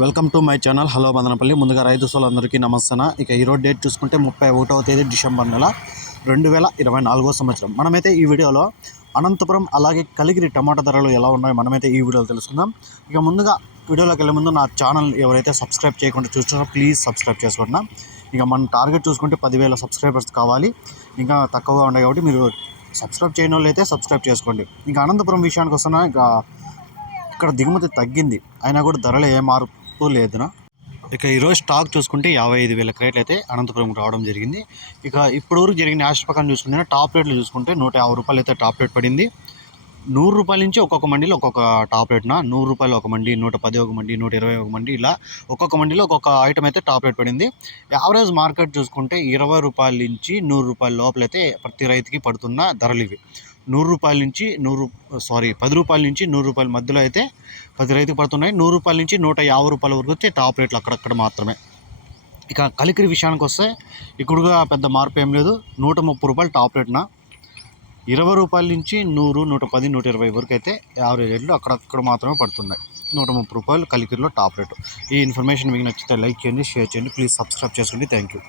Welcome to my channel. Hello Madanapalle. ముందుగా రైతు సోలందరికీ నమస్తన. ఇక ఈరోజు డేట్ చూసుకుంటే ముప్పై ఒకటవ తేదీ డిసెంబర్ నెల రెండు వేల ఇరవై నాలుగో సంవత్సరం. మనమైతే ఈ వీడియోలో అనంతపురం అలాగే కలిగిరి టమాటా ధరలు ఎలా ఉన్నాయో మనమైతే ఈ వీడియోలో తెలుసుకుందాం. ఇక ముందుగా వీడియోలోకి వెళ్ళే ముందు నా ఛానల్ ఎవరైతే సబ్స్క్రైబ్ చేయకుండా చూస్తున్నారో ప్లీజ్ సబ్స్క్రైబ్ చేసుకుంటున్నా ఇక మన టార్గెట్ చూసుకుంటే పదివేల సబ్స్క్రైబర్స్ కావాలి. ఇంకా తక్కువగా ఉన్నాయి కాబట్టి మీరు సబ్స్క్రైబ్ చేయని వాళ్ళు అయితే సబ్స్క్రైబ్ చేసుకోండి. ఇంకా అనంతపురం విషయానికి వస్తున్నా ఇంకా ఇక్కడ దిగుమతి తగ్గింది. అయినా కూడా ధరలు ఏ మార్పు లేదునా ఇక ఈరోజు స్టాక్ చూసుకుంటే యాభై ఐదు వేల క్రేట్లు అయితే అనంతపురం రావడం జరిగింది. ఇక ఇప్పుడు వరకు జరిగిన యాష్ ప్రకారం చూసుకుంటే టాప్ రేట్లు చూసుకుంటే నూట యాభై రూపాయలు అయితే టాప్ రేట్ పడింది. నూరు రూపాయల నుంచి ఒక్కొక్క మండీలో ఒక్కొక్క టాప్ రేట్న నూరు రూపాయలు ఒక మండి నూట పది ఒక మండి నూట ఇరవై ఒక మండి ఇలా ఒక్కొక్క మండీలో ఒక్కొక్క ఐటమ్ అయితే టాప్ రేట్ పడింది. యావరేజ్ మార్కెట్ చూసుకుంటే ఇరవై రూపాయల నుంచి నూరు రూపాయల లోపలైతే ప్రతి రైతుకి పడుతున్న ధరలు ఇవి. నూరు రూపాయల నుంచి నూరు సారీ పది రూపాయల నుంచి నూరు రూపాయల మధ్యలో అయితే పది రైతు పడుతున్నాయి. నూరు రూపాయల నుంచి నూట యాభై రూపాయల వరకు అయితే టాప్ రేట్లు అక్కడక్కడ మాత్రమే. ఇక కలికిరి విషయానికి వస్తే ఇక్కడుగా పెద్ద మార్పు ఏం లేదు. నూట ముప్పై రూపాయలు టాప్ రేట్న. ఇరవై రూపాయల నుంచి నూరు నూట పది నూట ఇరవై వరకు అయితే యావరేజ్ రేట్లు అక్కడక్కడ మాత్రమే పడుతున్నాయి. నూట ముప్పై రూపాయలు కలికిరిలో టాప్ రేటు. ఈ ఇన్ఫర్మేషన్ మీకు నచ్చితే లైక్ చేయండి షేర్ చేయండి. ప్లీజ్ సబ్స్క్రైబ్ చేసుకోండి. Thank you.